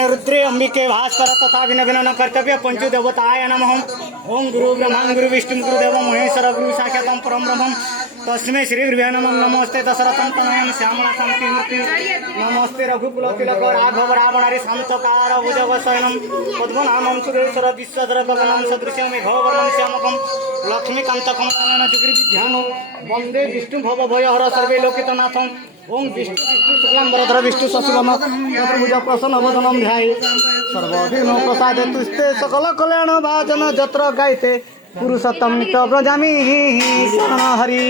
रुद्रे अंबिके भास्कर तथा भिन्न भिन्न कर्तव्य पंचु देवताय नमः। ओम गुरु ब्रह्मा गुरु विष्णु गुरुदेव महेश्वर गुरु साक्षात् परम ब्रह्म तस्मै श्री गुरुभ्यो नमः। नमस्ते दशरथं तनयं श्यामला शांति मूर्ति नमस्ते रघुकुल तिलक राघव रावणारी शांतकार भुजग शयनम पद्मनाभं सुरेश्वर विश्वधर गगनं सदृशं मेघवर्णं श्यामकं लक्ष्मीकांतकं जुगृविध्यानो वंदे विष्णु भव भयहर सर्वे लोकितनाथं। ओम विष्णु विष्णु शुक्लांबरधर विष्णु शशिवर्णं चतुर्भुज प्रसन्न वदनं ध्याये सर्वविघ्न प्रसादे तुस्ते सकल कल्याण भाजन जत्र गायते पुरुषोत्तम नित्य ब्रजामि शरण हरि।